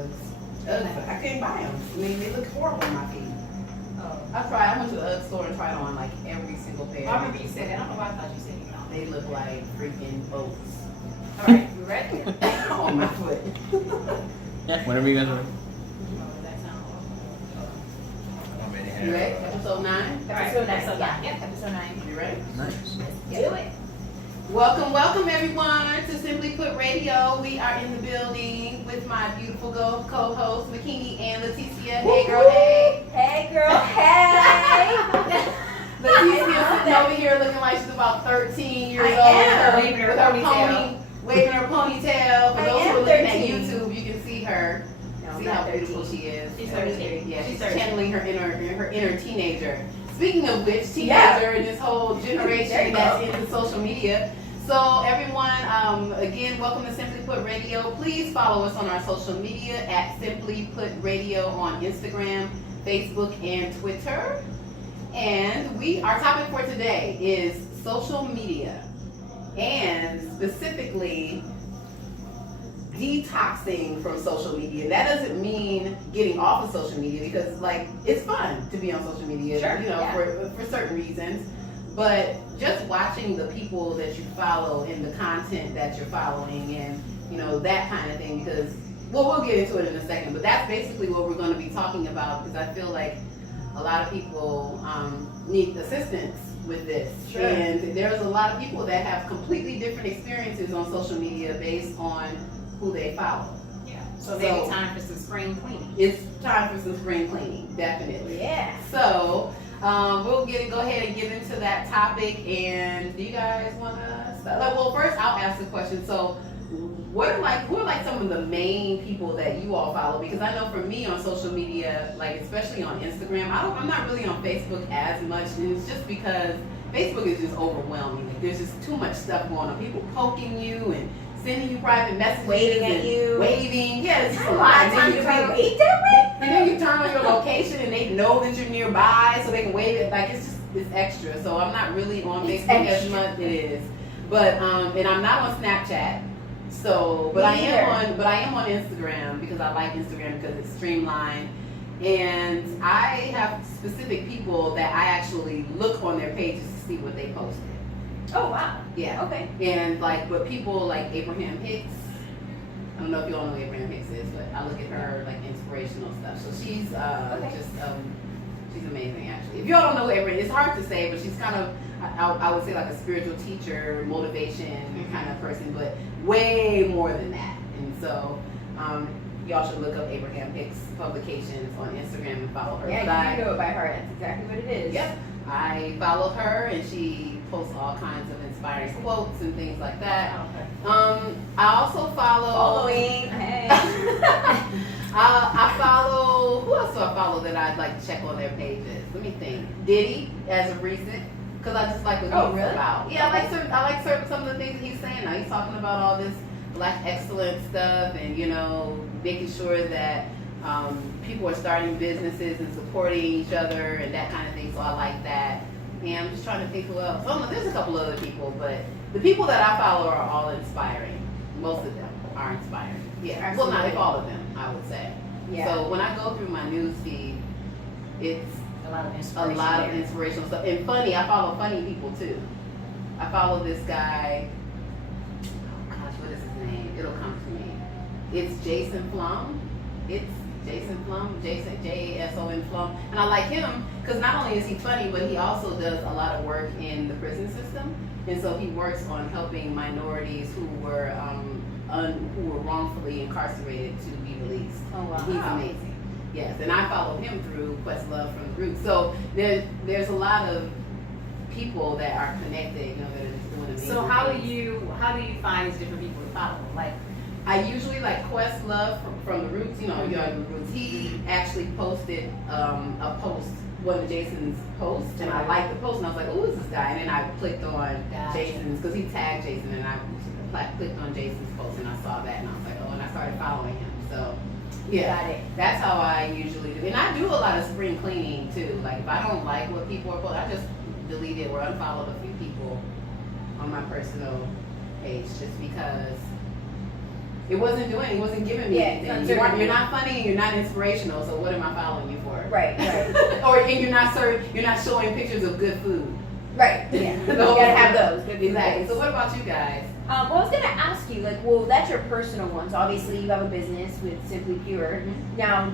Uggs. I couldn't buy them. I mean, they look horrible on my feet. Oh. I went to the Ugg store and tried on like every single pair. I remember you said that. I don't know why I thought you said you know. They look like freaking boats. All right, you ready? On my foot. Yeah, whenever you guys are ready. Oh, that sounds awful. I'm ready. You ready? Episode 9? All right, Episode 9. episode Yeah. 9. Yep, episode 9. You ready? Nice. Do it. Welcome everyone to Simply Put Radio. We are in the building with my beautiful co-hosts, McKinney and Leticia. Hey girl, hey. Hey, girl. Hey. Leticia sitting over here looking like she's about 13 years I old. am. With Waving her her ponytail. waving her ponytail. For I those who am are looking at 13. YouTube, you can see her. No, See not how 13. beautiful she is. She's 13. Yeah, She's she's 13. channeling her inner teenager. Speaking of which, teenager Yeah. and this whole There generation you that's go. into social media. So everyone, again, welcome to Simply Put Radio. Please follow us on our social media at Simply Put Radio on Instagram, Facebook, and Twitter. And our topic for today is social media, and specifically detoxing from social media. That doesn't mean getting off of social media, because like it's fun to be on social media, Sure, you know, yeah. for certain reasons. But just watching the people that you follow and the content that you're following, and you know, that kind of thing, because we'll get into it in a second, but that's basically what we're going to be talking about, because I feel like a lot of people need assistance with this. Sure. And there's a lot of people that have completely different experiences on social media based on who they follow. Yeah. So maybe time for some spring cleaning. It's time for some spring cleaning, definitely. Yeah. So we'll go ahead and get into that topic. And do you guys want to start? Well, first I'll ask the question. So who are like some of the main people that you all follow? Because I know for me on social media, like especially on Instagram, I'm not really on Facebook as much, and it's just because Facebook is just overwhelming. Like there's just too much stuff going on. People poking you and sending you private messages, Waving at and you. waving. Yeah, it's just a A lot. lot And of then times you if be- I wait that way. and then you turn on your location and they know that you're nearby, so they can wave it. Like it's extra. So I'm not really on It's Facebook as extra. much. It is, but and I'm not on Snapchat. So, but Me I neither. am on Instagram, because I like Instagram because it's streamlined, and I have specific people that I actually look on their pages to see what they posted. Oh wow. Yeah. Okay. And but people like Abraham Hicks, I don't know if you all know who Abraham Hicks is, but I look at her like inspirational stuff. So she's she's amazing actually. If you all don't know who Abraham, it's hard to say, but she's kind of, I would say like a spiritual teacher, motivation kind of person, but way more than that. And so y'all should look up Abraham Hicks publications on Instagram and follow her. But Yeah, you know it by heart. That's exactly what it is. Yep. I follow her, and she posts all kinds of inspiring quotes and things like that. Okay. I also follow. Following. Hey. I follow. Who else do I follow that I'd like to check on their pages? Let me think. Diddy, as of recent, because I just like what Oh, he's really? about. Yeah, I like some of the things that he's saying. Now he's talking about all this Black excellence stuff, and you know, making sure that people are starting businesses and supporting each other and that kind of thing. So I like that. And I'm just trying to think who else. Oh no, there's a couple other people, but the people that I follow are all inspiring. Most of them are inspiring. Yeah. Well, not Absolutely. all of them, I would say. Yeah. So when I go through my news feed, it's A lot of a inspiration. lot of there. inspirational stuff. And funny, I follow funny people too. I follow this guy. Oh gosh, what is his name? It'll come to me. It's Jason Flum. It's Jason Flum, Jason Flum. And I like him because not only is he funny, but he also does a lot of work in the prison system. And so he works on helping minorities who were wrongfully incarcerated to be released. Oh, wow. He's amazing. Yes, and I follow him through Questlove from the Roots. So there's a lot of people that are connected, you know, that are doing amazing So how do things. you find these different people to follow? Like, I usually like Questlove from the Roots, you know, Mhm. Young Roots. He actually posted a post, one of Jason's posts, and I liked the post, and I was like, oh, who's this guy? And then I clicked on Gotcha. Jason's, because he tagged Jason, and I clicked on Jason's post, and I saw that, and I was like, oh, and I started following him. So, yeah. Got it. That's how I usually do. And I do a lot of spring cleaning too. Like if I don't like what people are posting, I just delete it or unfollowed a few people on my personal page just because it wasn't giving me Yeah, anything. it's You're not funny and you're not inspirational, so what am I following you for? Right. And you're not showing pictures of good food. Right. Yeah. You gotta have those. Good Exactly. food. So what about you guys? Well, I was gonna ask you, like, well, that's your personal ones. Obviously, you have a business with Simply Pure. Now,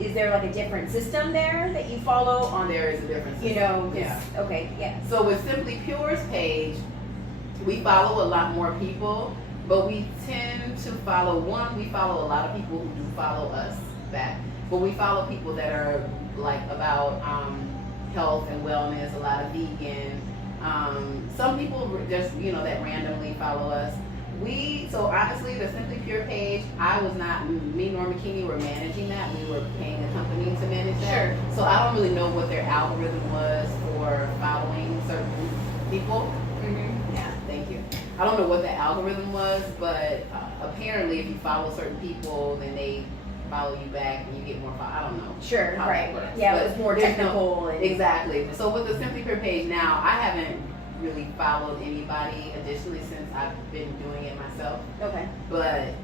is there like a different system there that you follow on? There is a difference. You know. 'Cause- Yeah. Okay. Yeah. So with Simply Pure's page, we follow a lot more people, but we tend to follow we follow a lot of people who do follow us back. But we follow people that are like about health and wellness, a lot of vegan. Some people just, that randomly follow us. So honestly, the Simply Pure page, me nor McKinney were managing that. We were paying a company to manage that. Sure. So I don't really know what their algorithm was for following certain people. Mm-hmm. Yeah, thank you. I don't know what the algorithm was, but apparently if you follow certain people, then they follow you back and you get more I don't know. Sure. how Right. that works. Yeah. But It was more there's no- technical. And Exactly. So with the Simply Pure page now, I haven't really followed anybody additionally since I've been doing it myself. Okay. But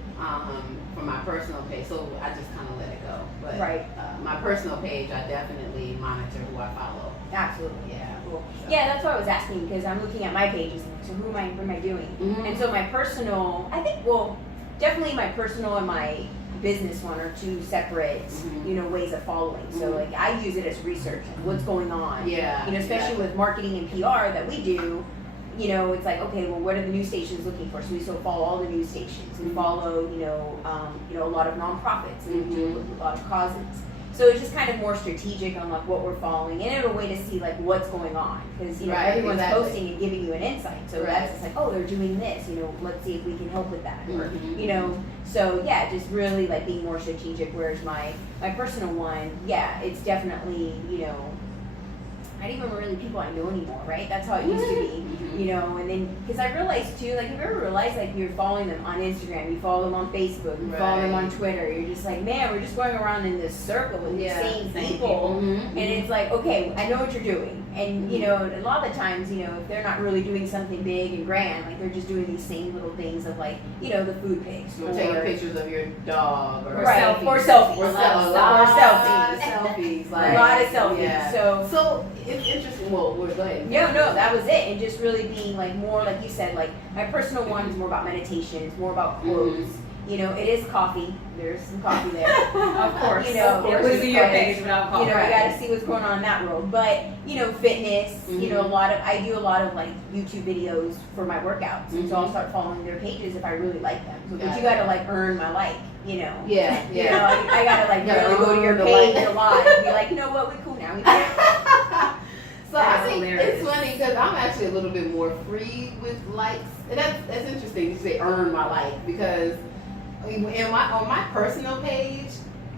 for my personal page, so I just kind of let it go. But Right. my personal page, I definitely monitor who I follow. Absolutely. Yeah. Cool. So- Yeah, that's why I was asking because I'm looking at my pages. And so what am I doing? Mhm. And so my personal, I think, definitely my personal and my business one are two separate, Mhm. ways of following. So Mhm. like I use it as research, like what's going on. Yeah. Especially with marketing and PR that we do. It's like, okay, well, what are the news stations looking for? So we still follow all the news stations and Mhm. follow, a lot of nonprofits and we do Mhm. a lot of causes. So it's just kind of more strategic on like what we're following and in a way to see like what's going on because Right, everyone's exactly. posting and giving you an insight. So Right. that's just like, oh, they're doing this. Let's see if we can help with that. Or Mhm. so yeah, just really like being more strategic. Whereas my personal one, yeah, it's definitely not even really people I know anymore, right? That's how it used to be. Mhm. And then, because I realized too, like, have you ever realized, like, you're following them on Instagram, you follow them on Facebook, you follow them on Right. Twitter, you're just like, man, we're just going around in this circle with Yeah, the same same people. Mhm. And it's like, okay, I know what you're doing. And, a lot of the times, if they're not really doing something big and grand, like, they're just doing these same little things of, like, the food pics. You're taking pictures of your dog or Right, selfies. or selfies. Or A selfies. lot of selfies. selfies. A lot of selfies. Yeah. So it's interesting. Well, go ahead. no, that was it. And just really being like more, like you said, like my personal one is more about meditation. It's more about quotes. It is coffee. There's some coffee there. Of course. Of course, It was in your because, page without We calling. got to see what's going on in that world. But, fitness, I do a lot of like YouTube videos for my workouts. And so I'll start following their pages if I really like them. So, but you got to like earn my like, Yeah. I got to like Yeah, really go to your earn the page like. a lot and be like, you know what, we cool now. We can. So I That's think hilarious. it's funny because I'm actually a little bit more free with likes, and that's interesting. You say earn my like because on my personal page,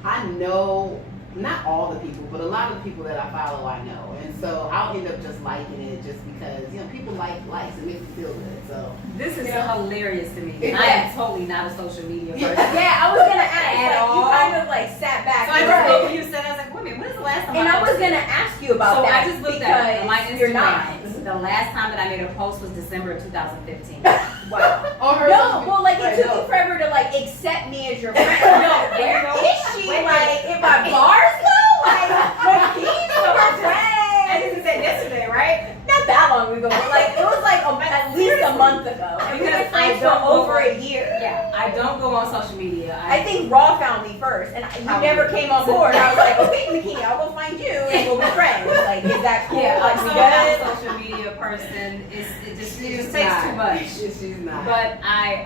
I know not all the people, but a lot of the people that I follow, I know, and so I'll end up just liking it just because people like likes. It makes me feel good. So This is hilarious to me. Yeah. I am totally not a social media person. Yeah, I was gonna ask. At Like, you all. kind of like sat back. So I and just was looked like- when you said, I was like, wait a minute, when is the last time and I was posted? gonna ask you about So that I just looked at my because you're not. Instagram. The last time that I made a post was December of 2015. Wow. or her No, well, like right, it took no. you forever to like accept me as your friend. No, where no. is she? Wait, Like in my bars though? Like when he's So her I friend. just said yesterday, right? Not that long ago, but like it was like at least a month ago. And we've been Because I friends for don't over go- a year. Yeah, I don't go on social media. I think Raw found me first, and you Probably. never came on board. I was like, okay, Nikki, I'll go find you, and we'll be friends. Like, is that cool? Yeah, Like, I'm we so good? not a social media person. It just takes too much. She's not. But I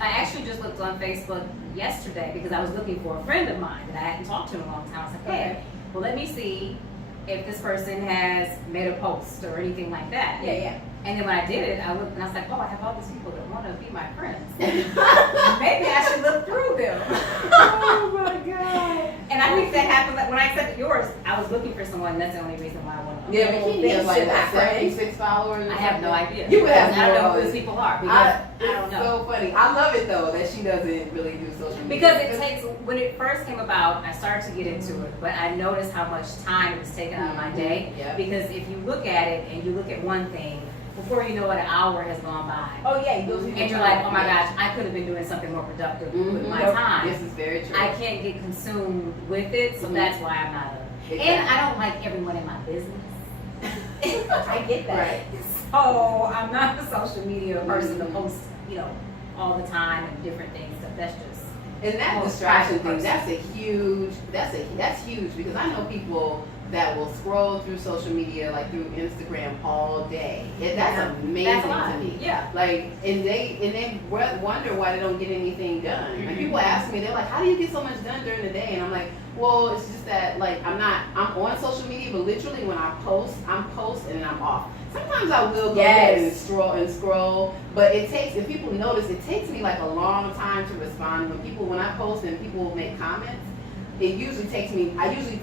actually just looked on Facebook yesterday because I was looking for a friend of mine that I hadn't talked to in a long time. I was like, hey, well, let me see if this person has made a post or anything like that. Yeah. And then when I did it, I looked and I was like, oh, I have all these people that want to be my friends. Maybe I should look through them. Oh my god. And I think that happened when I accepted yours. I was looking for someone. That's the only reason why I went on. Yeah, McKinney has like Thanks to that what, friend. 76 followers. or I have no something? idea. You would have I don't know no who those idea. people are because I It's don't know. so funny. I love it though that she doesn't really do social media. Because it takes, when it first came about, I started to get into it, but I noticed how much time it was taken out of my day. Yeah. Because if you look at it and you look at one thing, before you know it, an hour has gone by. Oh yeah, you go through And you're like, oh my gosh, I could have been doing something more productive with my time. This is very true. I can't get consumed with it, so that's why I'm not a. And I don't like everyone in my business. I get that. Right. So I'm not a social media person to post, all the time and different things. So that's just. And that Most distraction thing, private that's huge because I know people that will scroll through social media, like through Instagram all day. That's amazing That's a lot. to me. Yeah. Like, and they wonder why they don't get anything done. And people ask me, they're like, how do you get so much done during the day? And I'm like, well, it's just that, like, I'm on social media, but literally when I post, I'm post and then I'm off. Sometimes I will go ahead and scroll, but if people notice, it takes me like a long time to respond. When I post and people make comments, it usually takes me, I usually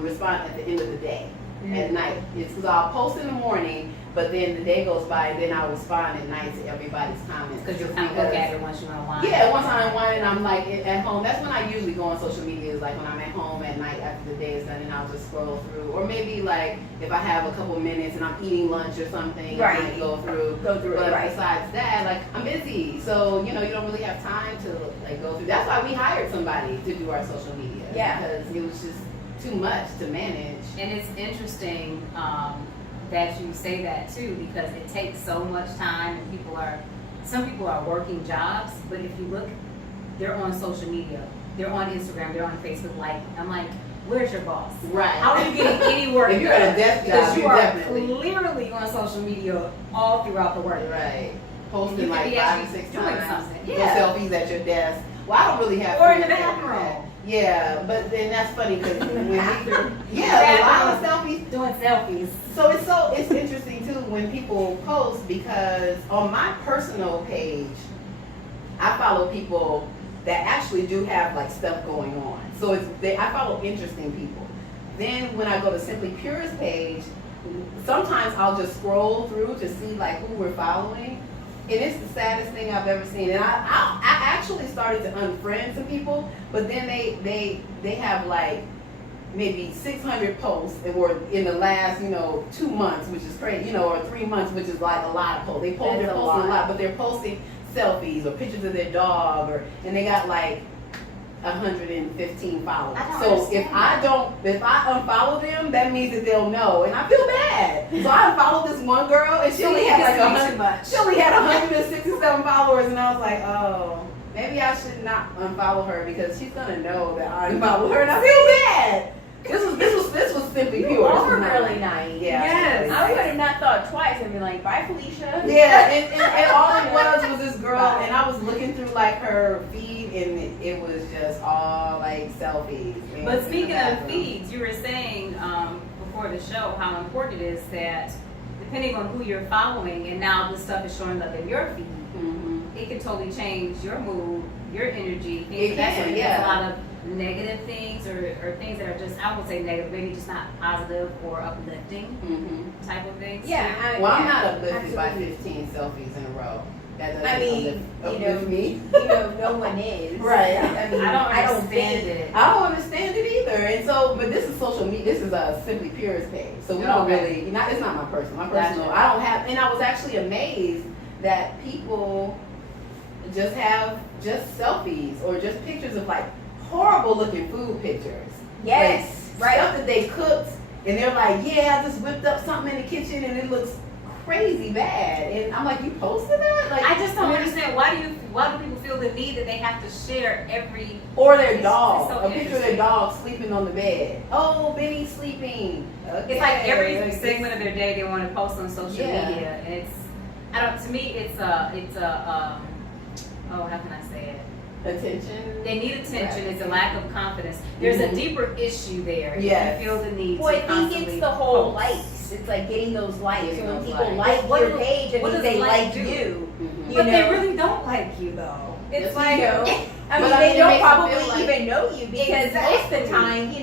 respond at the end of the day, at night. It's because I'll post in the morning, but then the day goes by, and then I'll respond at night to everybody's comments. Because you'll kind of look at it once you unwind. Yeah, once I unwind and I'm like at home, that's when I usually go on social media, is like when I'm at home at night after the day is done, and I'll just scroll through. Or maybe like if I have a couple minutes and I'm eating lunch or something, I might go through But it, besides that, like I'm busy, so you don't really have time to like go through. That's why we hired somebody to do our social media. Yeah. Because it was just too much to manage. And it's interesting that you say that too, because it takes so much time, and some people are working jobs, but if you look, they're on social media, they're on Instagram, they're on Facebook. Like, I'm like, where's your boss? Right. How are you getting any work? If you're at a desk Because job, you you are definitely clearly on social media all throughout the work. right. You Posting could like be 5 or actually 6 doing times. something. Go Yeah. selfies at your desk. Well, I don't really have. Or in the friends that do that. bathroom. Yeah, but then that's funny because when we Bathroom. a lot of selfies. Doing selfies. So it's interesting too when people post, because on my personal page, I follow people that actually do have like stuff going on. So I follow interesting people. Then when I go to Simply Pure's page, sometimes I'll just scroll through to see like who we're following. And it's the saddest thing I've ever seen. And I actually started to unfriend some people, but then they have like maybe 600 posts, and were in the last 2 months, which is crazy, or 3 months, which is like a lot of posts. They're posting a lot, but they're posting selfies or pictures of their dog, and they got like 115 followers. So if I unfollow them, that means that they'll know, and I feel bad. So I unfollowed this one girl, and she only had like she only had 167 followers, and I was like, oh, maybe I should not unfollow her because she's gonna know that I unfollowed her, and I feel bad. This was Simply Pure. All were really nice. Yeah. Yes. I would have not thought twice and be like, bye, Felicia. Yeah, and all it was this girl, and I was looking through like her feed, and it was just all like selfies. But speaking of feeds, you were saying before the show how important it is that depending on who you're following, and now this stuff is showing up in your feed, it can totally change your mood, your energy. It can, yeah. A lot of negative things or things that are just, I would say negative, maybe just not positive or uplifting type of things. Yeah. Well, I'm not uplifted by 15 selfies in a row. That doesn't uplift me. No one is. Right. I mean, I don't understand it. I don't understand it either. And so, but this is social media. This is a Simply Pure's page. So we don't really, it's not my personal. My personal, Gotcha. I don't have, and I was actually amazed that people just have just selfies or just pictures of like horrible looking food pictures. Yes. Like, stuff that they cooked, and they're like, yeah, I just whipped up something in the kitchen and it looks crazy bad. And I'm like, you posted that? Like, I just don't understand why do people feel the need that they have to share every or their dog, so a picture of their interesting. dog sleeping on the bed. Oh, Benny's sleeping. Okay. It's like every Like, segment of their day they want to post on social Yeah. media, and to me it's a how can I say it? attention. They need attention. Right. It's a lack of confidence. There's a deeper issue there. Yes. You feel the need Well, to I think constantly it's the whole post. likes. It's like getting those likes. Getting So when those people likes. like What your do- page, it what means does they like like do? you. Mhm. But they really don't like you though. It's Yes, like you do. I mean, But they it don't makes them probably feel like- even know you because most of the Exactly.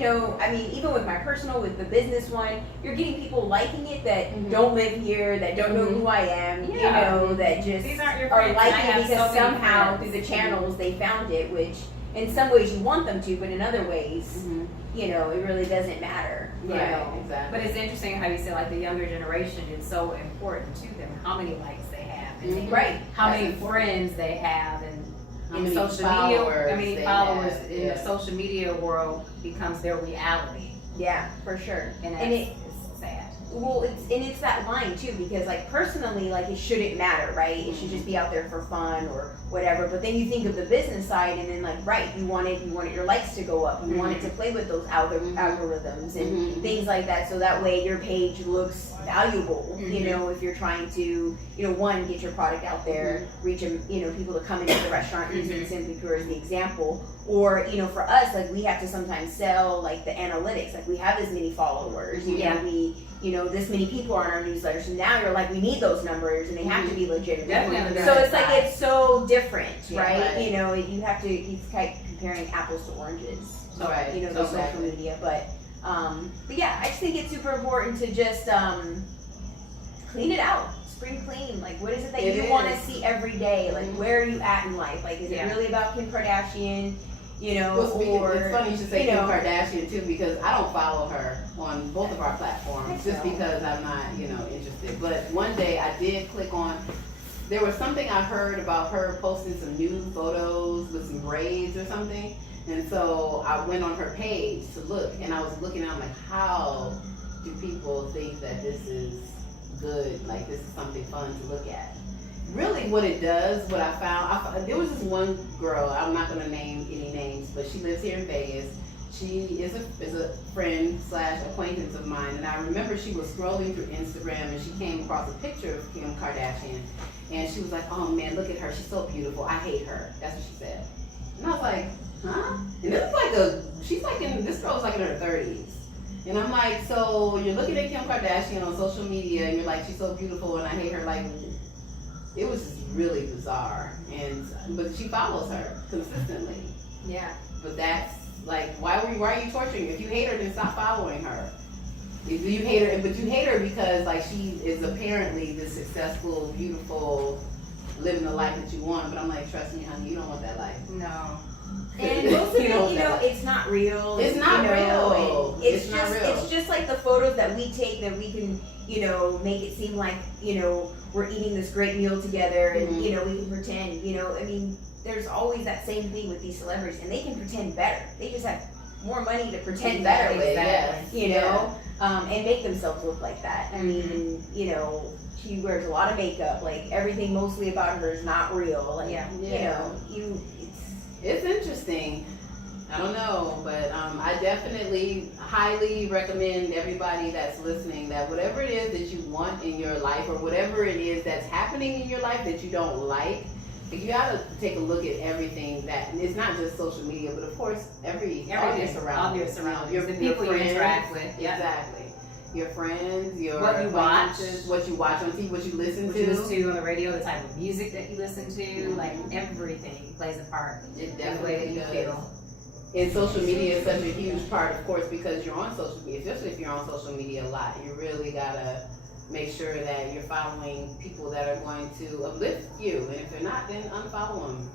time, I mean, even with my personal, with the business one, you're getting people liking it that don't live here, that don't know who I am, Yeah. that just These aren't your are friends. I liking have it because so many somehow friends. through the channels they found it, which in some ways you want them to, but in other ways, Mhm. you know, it really doesn't matter. You Right, know? exactly. But it's interesting how you say like the younger generation is so important to them. How many likes they have, and Mhm. Right. how That's many important. friends they have, and How in many social followers media, how many they followers have, in yeah. the social media world becomes their reality, Yeah, for sure. and And it's sad. Well, it's that line too, because like personally, like it shouldn't matter, right? It should just be out there for fun or whatever. But then you think of the business side, and then like, right, you wanted your likes to go up, you wanted to play with those algorithms and Mhm. things like that, so that way your page looks valuable. You Mhm. know, if you're trying to, you know, one, get your product out there, reach you know, people to come into the restaurant, using Simply Pure as the example. Or, you know, for us, like we have to sometimes sell like the analytics, like we have this many followers, you know, you know, this many people are on our newsletter. So now you're like, we need those numbers and they have to be legitimate. Definitely on the So good it's like, side. it's so different, Yeah, right? right. You know, you have to, it's like comparing apples to oranges. Right. You know, the Exactly. social media. But yeah, I just think it's super important to just, clean it out. Spring clean. Like, what is it that It you want to is. see every day? Like, Mhm. where are you at in life? Like, is Yeah. it really about Kim Kardashian? You know, Well, speaking, or it's funny you should say you Kim know- Kardashian too, because I don't follow her on both of our platforms, Heck just no. because I'm not, you know, interested. But one day I did click on. There was something I heard about her posting some new photos with some braids or something, and so I went on her page to look, and I was looking at, I'm like, how do people think that this is good? Like this is something fun to look at. Really what it does, what I found, there was this one girl, I'm not gonna name any names, but she lives here in Vegas. She is a friend / acquaintance of mine, and I remember she was scrolling through Instagram and she came across a picture of Kim Kardashian, and she was like, oh man, look at her, she's so beautiful, I hate her. That's what she said. And I was like, huh? And this is like this girl's like in her 30s. And I'm like, so you're looking at Kim Kardashian on social media and you're like, she's so beautiful and I hate her. Like, it was just really bizarre. But she follows her consistently. Yeah. But that's like, why are you torturing her? If you hate her, then stop following her. If you hate her, but you hate her because like she is apparently this successful, beautiful, living the life that you want. But I'm like, trust me, honey, you don't want that life. No. And most of You it, know you know, that. it's not real. It's not you know, real. and It's It's just, not real. it's just like the photos that we take that we can, you know, make it seem like, you know, we're eating this great meal together, and Mhm. you know, we can pretend. You know, I mean, there's always that same thing with these celebrities, and they can pretend better. They just have more money to pretend better with, yes. you know, and make themselves look like that. I mean, you know, she wears a lot of makeup. Like everything, mostly about her is not real. Like, Yeah. you Yeah. know, It's interesting. I don't know, but I definitely highly recommend everybody that's listening that whatever it is that you want in your life or whatever it is that's happening in your life that you don't like, you gotta take a look at everything that, and it's not just social media, but of course all your surroundings. The people you interact with. Yeah. Exactly. Your friends, your What you watch. acquaintances, what you watch on TV, what you listen What to. you listen to on the radio, the type of music that you listen to, like everything plays a part It in the way that definitely you does. feel. And social media is such a huge part, of course, because you're on social media, especially if you're on social media a lot. You really gotta make sure that you're following people that are going to uplift you. And if they're not, then unfollow them.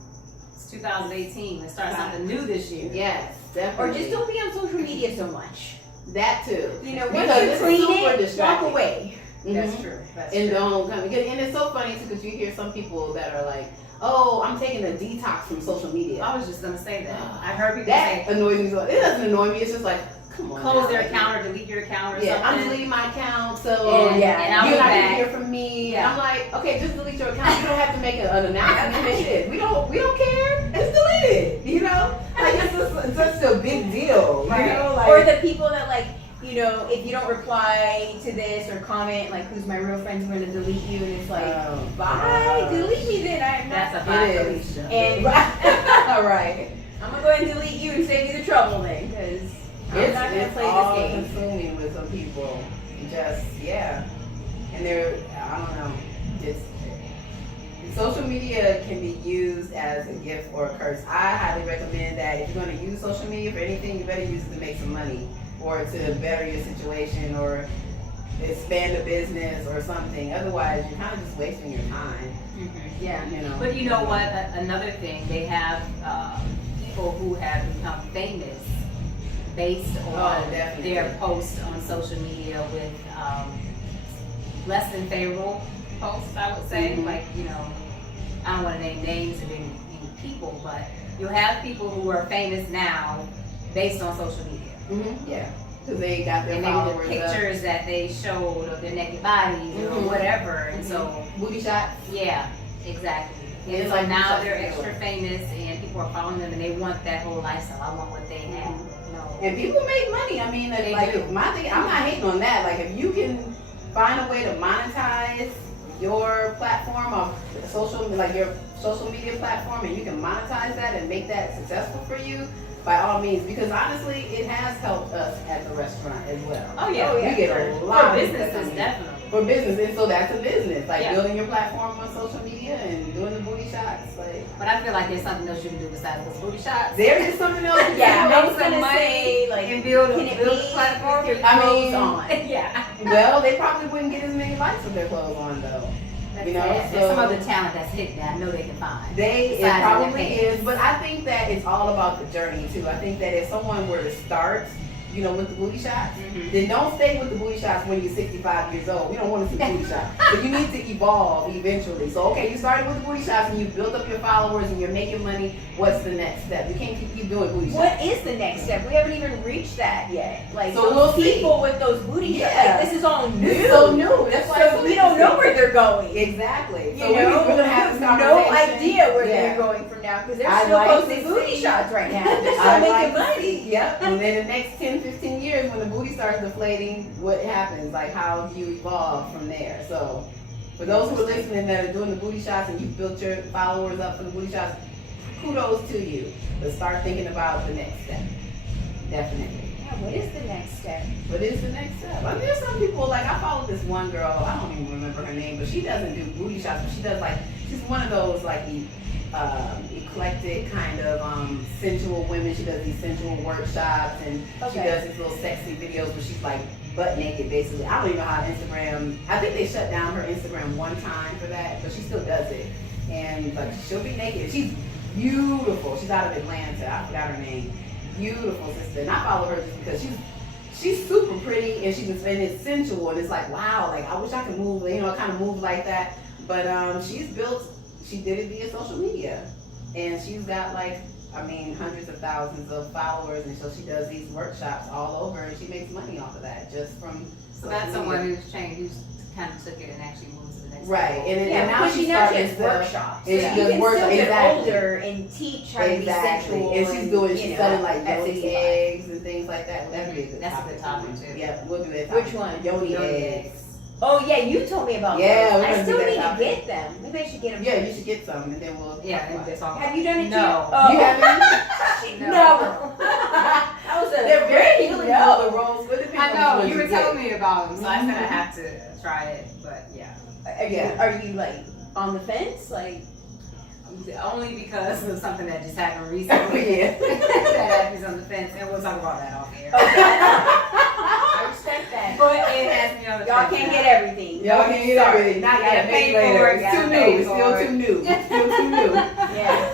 It's 2018. Let's start something new this year. Yes, or definitely. just don't be on social media so much. That too. You know, once Because you it's clean super it, walk distracting. away. That's Mhm. true. That's And true. don't come. And it's so funny too, because you hear some people that are like, "Oh, I'm taking a detox from social media." I was just gonna say that. I heard people That say annoys me. So it doesn't annoy me. It's just like, come on. close now, their like, account or delete your account or Yeah, I'm something. deleting my account, so And- yeah, and I'll you're be not gonna back. hear from me. Yeah. I'm like, okay, just delete your account. You don't have to make an announcement. Shit, we don't care. Just delete it. You know, like it's such a big deal. You know, like Or the people that like, you know, if you don't reply to this or comment, like, who's my real friend's going to delete you, and it's like, Oh, bye, gosh. delete me then. I'm That's not. a bye, It is. Felicia. And all right. I'm gonna go ahead and delete you and save you the trouble then, because I'm not gonna It's play all this game. consuming with some people. Just and they're I don't know. It's social media can be used as a gift or a curse. I highly recommend that if you're going to use social media for anything, you better use it to make some money or to better your situation or expand a business or something. Otherwise, you're kind of just wasting your time. Mhm. Yeah. You know. But you know what? Another thing, they have people who have become famous based Oh, on definitely. their posts on social media with less than favorable posts, I would say. Mhm. Like, I don't want to name names of any people, but you'll have people who are famous now based on social media. Mm-hmm. Yeah, because they got their And maybe followers the pictures that they showed of their naked bodies or Mhm. whatever. And Mhm. so, up. Booty shots. yeah, exactly. Yeah, And it's so like now social they're media. extra famous and people are following them and they want that whole lifestyle. I want what they have. And people make money. I mean, They like do. my thing, I'm not hating on that. Like if you can find a way to monetize your platform of social, like your social media platform, and you can monetize that and make that successful for you, by all means. Because honestly, it has helped us at the restaurant as well. Oh yeah, Oh, yeah. We get a lot For of businesses, business definitely. for business, and so that's a business. Like Yeah. building your platform on social media and doing the booty shots. Like But I feel like there's something else you can do besides those booty shots. there is something else. you Yeah, can I do. was gonna say, like, and build can it a be platform. with your I clothes mean, on? Yeah. Well, they probably wouldn't get as many likes with their clothes on though. That's You know, sad. so- There's some other talent that's hidden that I know they can find. It Besides their probably pants. is, but I think that it's all about the journey too. I think that if someone were to start, with the booty shots, Mhm. then don't stay with the booty shots when you're 65 years old. We don't want to see booty shots. So you need to evolve eventually. So okay, you started with the booty shots and you built up your followers and you're making money. What's the next step? You can't keep doing booty shots. What is the next step? We haven't even reached that yet. Like So those we'll see. people with those booty shots. Yeah. Like, this is all new. This is so new. That's why it's So so we don't know interesting. where they're going. Exactly. You So know, we're gonna have this no conversation. idea where Yeah. they're going from now because they're I still like posting to booty see- shots right now. They're still I making like to money. see. Yep. And then the next 10, 15 years when the booty starts deflating, what happens? Like how do you evolve from there? So for those who are listening that are doing the booty shots and you've built your followers up for the booty shots, kudos to you. But start thinking about the next step. Definitely. Yeah, what is the next step? What is the next step? I mean, there's some people, like I follow this one girl, I don't even remember her name, but she doesn't do booty shots, but she does she's one of those eclectic kind of sensual women. She does these sensual workshops and she Okay. does these little sexy videos where she's like butt naked basically. I don't even know how Instagram, I think they shut down her Instagram one time for that, but she still does it. And like she'll be naked. She's beautiful. She's out of Atlanta. I forgot her name. Beautiful sister. And I follow her just because she's super pretty and it's sensual and it's like wow, like I wish I could move, kind of move like that. But she did it via social media. And she's got hundreds of thousands of followers, and so she does these workshops all over, and she makes money off of that just from. So that's someone who's changed, who's kind of took it and actually moved to the next Right, level. and Yeah, now because she's she now starting does to workshops. and So she you does can work- still get exactly. older and teach how to be Exactly, sensual. and she's doing, she's selling like at yoni 65. eggs and things like that. That'd be a good That's a topic. good topic, too. Yeah, we'll do that. Which topic. one? Yoni Yoni eggs. eggs. Oh yeah, you told me about Yeah, those. we're I gonna still do that need to topic. get them. Maybe I should get them. Yeah, you should get some, and then we'll. Yeah, talk and about we'll it. talk Have you done it No. yet? Oh. You haven't? No. No. That was a They're very healing no. for the rose. But it depends I on know, which you one were get. telling me about them, so I said I have to try it, but yeah. Are you like on the fence? Like Only because of something that just happened recently. Yeah. That happens on the fence, and we'll talk about that off air. I respect that. But it has me on the Y'all fence can't now. get everything. Y'all can't get Sorry. everything. Not You gotta yet. pay Maybe for later. it, It's gotta too pay new. It's for still it. too new. It's still too new. Yeah.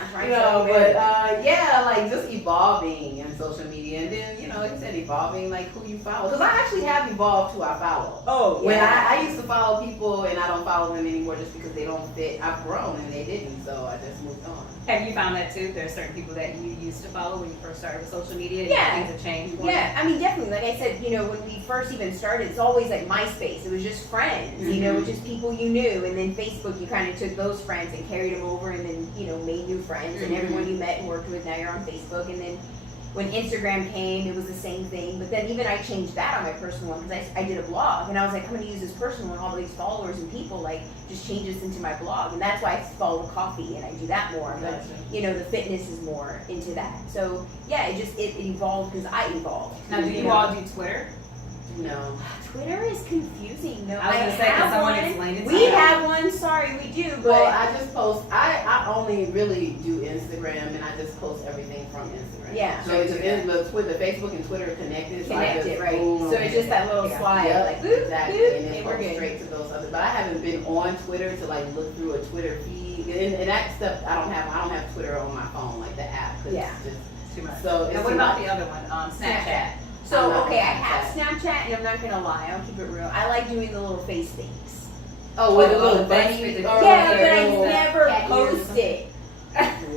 I'm trying But just evolving in social media, and then like I said, evolving like who you follow. Because I actually have evolved who I follow. Oh When yeah. I used to follow people and I don't follow them anymore just because they don't fit. I've grown and they didn't, so I just moved on. Have you found that too? There are certain people that you used to follow when you first started with social media, and Yeah. things have changed for you? Yeah, I mean, definitely. Like I said, when we first even started, it's always like MySpace. It was just friends, Mhm. just people you knew. And then Facebook, you kind of took those friends and carried them over and then, made new friends. And Mhm. everyone you met and worked with, now you're on Facebook. And then when Instagram came, it was the same thing. But then even I changed that on my personal one because I did a blog. And I was like, I'm going to use this personal one, all these followers and people, just change this into my blog. And that's why I follow the coffee and I do that more. But, the fitness is more into that. So, yeah, it evolved because I evolved. Now, do you all do Twitter? No. Twitter is confusing. No, I was gonna say, can have someone one. explain it to We me? have one. Sorry, we do. But Well, I just post. I only really do Instagram, and I just post everything from Instagram. Yeah. So it's but Twitter, Facebook, and Twitter are connected. So I connected, just, right? boom, So it's just that little Yeah. slide, Yep, like boop, exactly, boop, and then and we're post good. straight to those other. But I haven't been on Twitter to like look through a Twitter feed, and that stuff I don't have Twitter on my phone like the app. 'Cause Yeah. It's just, Too much. so it's And what too about much. the other one? Snapchat. So I'm not okay, I on have Snapchat, and I'm not gonna lie, I'll keep it real. I like doing the little face things. Oh, with the Oh, little the face bunny. with the- or Yeah, the but I little never cat ears or post something? it.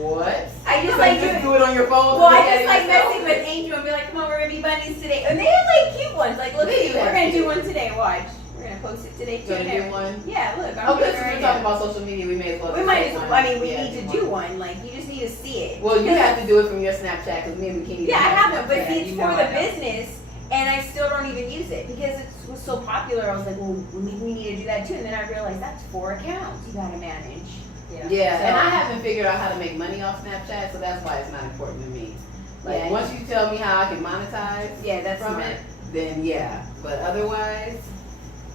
What? I just So like you just doing. do it on your phone. Well, to I look at just it like yourself? messing with Angel and be like, "Come on, we're gonna be bunnies today," and they have like cute ones. Like, look, They do we're have gonna do cute one today. Watch, we're gonna post it today too. Gonna and do one. Yeah, look, I'm Oh, doing since it right we're now. talking about social media, we may as well. We just might say as well. one. I mean, we Yeah, need to do one. Like, you just need to see it. Well, you have to do it from your Snapchat because me and Bikini. Yeah, I have one, but Snapchat. see, it's you for know the I know. business, and I still don't even use it because it was so popular. I was like, well, we need to do that too, and then I realized that's 4 accounts you gotta manage. Yeah, So- and I haven't figured out how to make money off Snapchat, so that's why it's not important to me. Like Yeah. once you tell me how I can monetize Yeah, that's from smart. it, then yeah. But otherwise,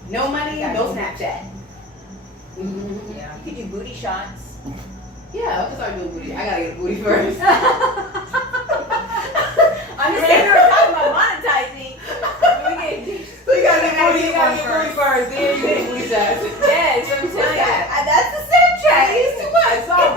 no money, Gotcha. no Snapchat. Yeah. You could do booty shots. Yeah, I'll just start doing booty. I gotta get a booty first. I'm just saying we were talking about monetizing. We get So you gotta get booty, You you gotta gotta get get booty first, then you get booty shots. yes, I'm telling you. Yeah. That's the Snapchat. It's too much. It's all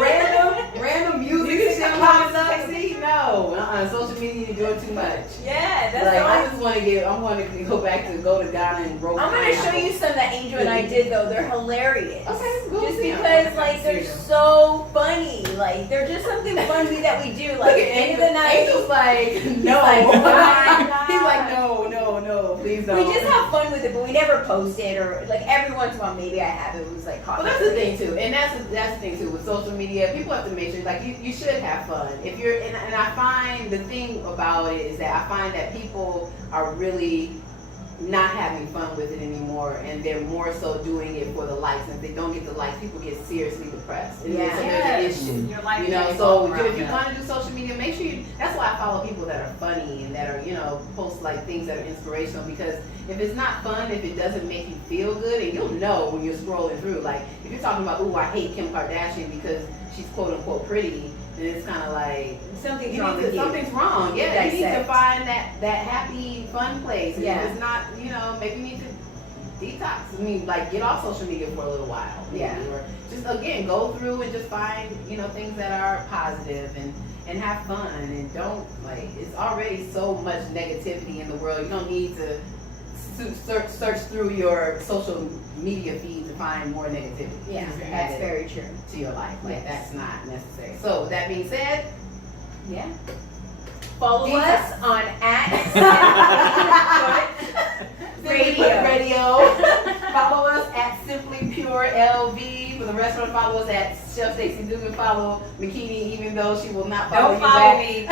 random music and shit pops up. See, no, social media, you're doing too much. Yeah, that's Like the I only. just want to I want to go to Ghana and roll. I'm gonna show you some that Angel and I did though. They're hilarious. Okay, go Just see 'em. because like they're so funny. Like they're just something funny that we do. Like at the end of the night, Angel's like, no. like, oh my God. He's like, no, please don't. we just have fun with it, but we never post it or like every once in a while maybe I have it. It was like Well, that's the thing too, and that's the thing too with social media. People have to make sure, like, you should have fun. If you're, and I find the thing about it is that I find that people are really not having fun with it anymore, and they're more so doing it for the likes. And if they don't get the likes, people get seriously depressed. And Yeah. so there's an issue. Your life You know, can't so go if around you're that. gonna do social media, make sure you. That's why I follow people that are funny and that are, post like things that are inspirational. Because if it's not fun, if it doesn't make you feel good, and you'll know when you're scrolling through. Like if you're talking about, ooh, I hate Kim Kardashian because she's quote unquote pretty, then it's kind of like something's you wrong need with to, you. something's wrong. Yeah, you need to Dissect. find that happy, fun place. And Yeah. if it's not, maybe you need to detox. I mean, like get off social media for a little while. Maybe, Yeah. or just again go through and just find things that are positive and have fun and don't it's already so much negativity in the world. You don't need to search through your social media feed to find more negativity. Yeah, Just add that's it very true. to your life. Like Yes. that's not necessary. So with that being said, Yeah. Follow Detox. us on Simply Put Radio. Follow us at Simply Pure LV. For the restaurant, follow us at Chef Stacey Dugan. Follow Bikini, even though she will not follow Don't you follow back. me.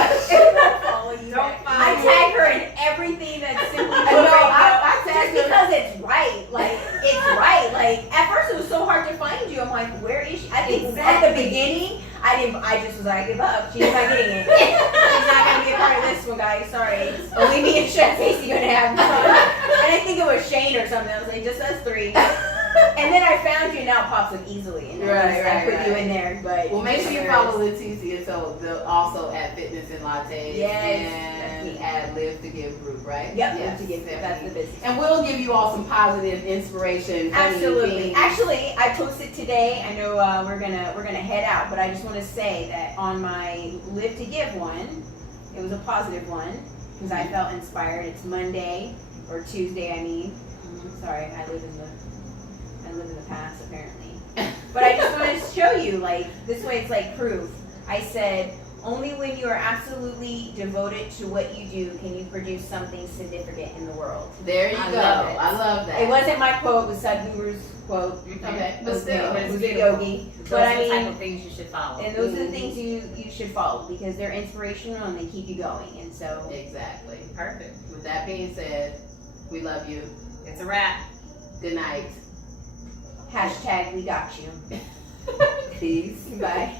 Follow you Don't back. follow I me. tag her in everything that's Simply Put I know, Radio. I tagged Just her. because it's right. Like, it's right. Like, at first it was so hard to find you. I'm like, where is she? I think at Exactly. the beginning, I just was like, I give up. She's not getting it. She's not going to be a part of this one, guys. Sorry. Only me and Chef Casey going to have fun. And I think it was Shane or something. I was like, just us three. And then I found you, and now it pops up easily. And I put you in there. But Well, make sure you there follow is. Leticia, so also at Fitness and Lattes Yes, and that's me. at Live to Give Group, right? Yep, Yes, to get that's the business. and we'll give you all some positive inspiration. funny Absolutely. things. Actually, I posted today. I know we're gonna head out, but I just want to say that on my Live to Give one, it was a positive one because I felt inspired. It's Monday or Tuesday. I mean, sorry, I live in the past apparently. But I just wanted to show you, like, this way it's like proof. I said, only when you are absolutely devoted to what you do can you produce something significant in the world. There you I go. love it. I love that. It wasn't my quote, it was Sadhguru's quote. Okay, but It still, was it's a beautiful. yogi. Those But are I the type mean, of things you should follow. and those are the things you should follow because they're inspirational and they keep you going. And so, exactly. Perfect. With that being said, we love you. It's a wrap. Good night. hashtag we got you. Peace. Bye.